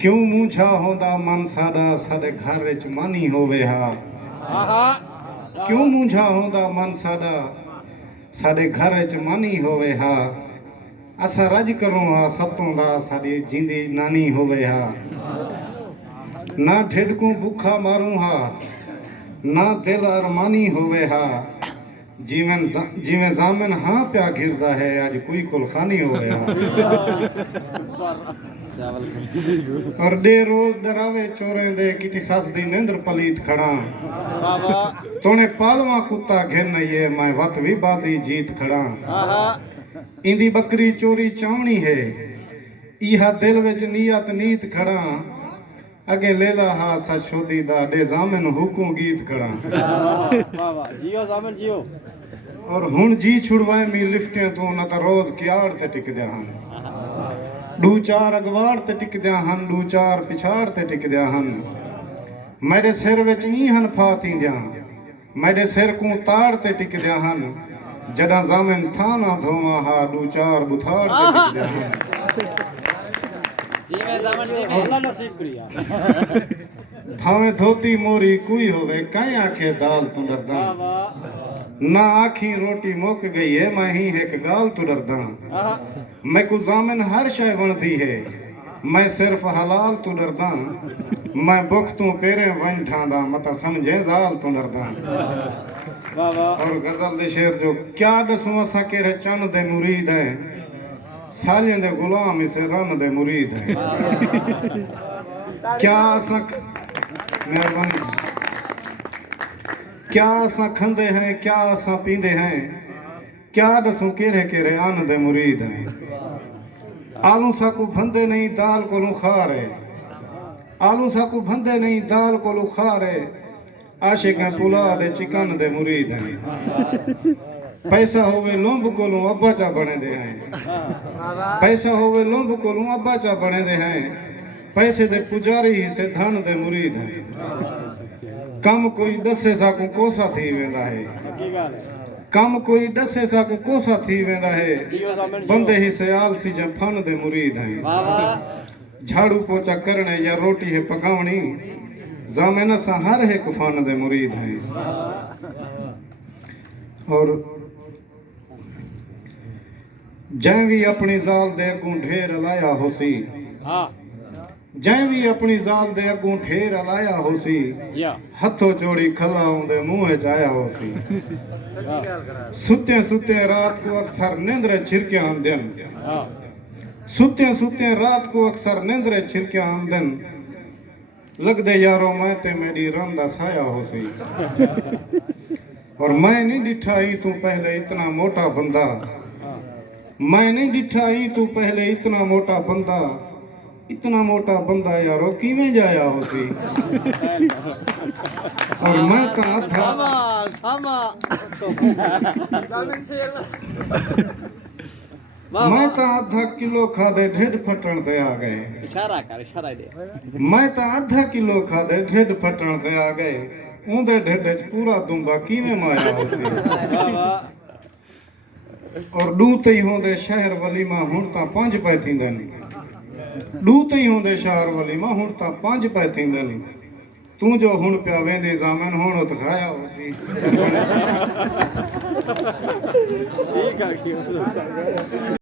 क्यों मूछा होंदा मन साडा साडे घर विच मानी होवे हा। क्यों मूछा होंदा मन साडा साडे घर विच मानी होवे हा। असा रज करूं हा सतों दा साडी जिंदी नानी होवे हा। ना ठिडकूं भूखा मारूं हा ना दिल अरमानी होवे हा। जिवें जामन हाँ प्या गिरदा है अज कोई कुलखानी होवे हा। और डे रोज डरावे चोरें दे किती सस दी निंद्र पलीत खड़ा। तोने पालवा कुत्ता घिन ये मैं वत भी बाजी जीत खड़ा। इंदी बकरी चोरी चावनी है इहा दिल विच नियत नीत खड़ा। अगे लेला हा सा शोदी दा डे जामन हुकू गीत खड़ा। जियो जामन जियो। और हुण जी छुड़वाए मी लिफ्टें तो न तो रोज क्याड़ ते टिकदे हन। दू चार अगवाड़ ते टिकदे हन दू चार पिछाड़ ते टिकदे हन। मेरे सिर विच ईहन फातींदियां मेरे सिर को ताड़ ते टिकदे हन। जड़ा जामन थाना धोवा हा दू चार बुथाड़ ते टिकदे हन। जी में जामन जी में अल्लाह नसीब करिया। भावे धोती मोरी कोई होवे कई आखे दाल तू डरदा। ना आखी रोटी मुक गई है मैं ही एक गाल तू डरदा। मैं को जामन हर शय वणदी है मैं सिर्फ हलाल तू डरदा। मैं बुख तू पेरे वन ठांदा मता समझे जाल तू डरदा। और गजल दे शेर जो क्या दसूं असा केरे चन दे मुरीद है सालियां दे गुलाम इसे रन दे मुरीद है। क्या असा मेहरबानी क्या असा खंदे हैं क्या असा पींदे हैं क्या दसूं केरे केरे अन दे मुरीद हैं। आलू साकू भंदे नहीं दाल कोलू खार है आलू साकू भंदे नहीं दाल कोलू खार है। आशिक हैं पुला दे चिकन दे मुरीद हैं। पैसा होवे लुंब कोलू अब्बा चा बने दे हैं। पैसा होवे लुंब कोलू अब्बा चा बने दे हैं। पैसे दे पुजारी ही से धन दे मुरीद हैं। कम कोई दसे साकू कोसा थी वेंदा है कम कोई दसे साकू कोसा थी वेंदा है। बंदे ही से आलसी जं फन दे मुरीद हैं। झाड़ू पोचा करने या रोटी है पकावनी जामन सा हर एक फन दे मुरीद हैं। और जै भी अपनी जाल दे अगू ढेर लाया होसी जै भी अपनी जाल दे अगू ढेर लाया होसी। हथों चोड़ी खला उंदे मुंह च आया होसी। सुते सुते रात को अक्सर निंद्रे छिरके आंदन सुते सुते रात को अक्सर निंद्रे छिरके आंदन। लगदे यारो मैं ते मेरी रंदा साया होसी। और मैं नहीं डिठा ही तू पहले इतना मोटा बंदा मैं नहीं डिठा ही तू पहले इतना मोटा बंदा यारो किवें जाया होसी। और मैं तो आधा किलो खादे ढिड फटण ते आ गए। इशारा कर इशारा दे। मैं तो आधा किलो खादे ढिड फटण ते आ गए। उंदे ढिड च पूरा दुंबा किवें माया होसी। और डू तई होंदे शहर वली मां हुण तां 5 पै थींदन। डू तई होंदे शहर वली मां हुण तां 5 पै थींदन। तू जो हुण पिया वेंदे जामन हुण उत खाया होसी। ठीक है।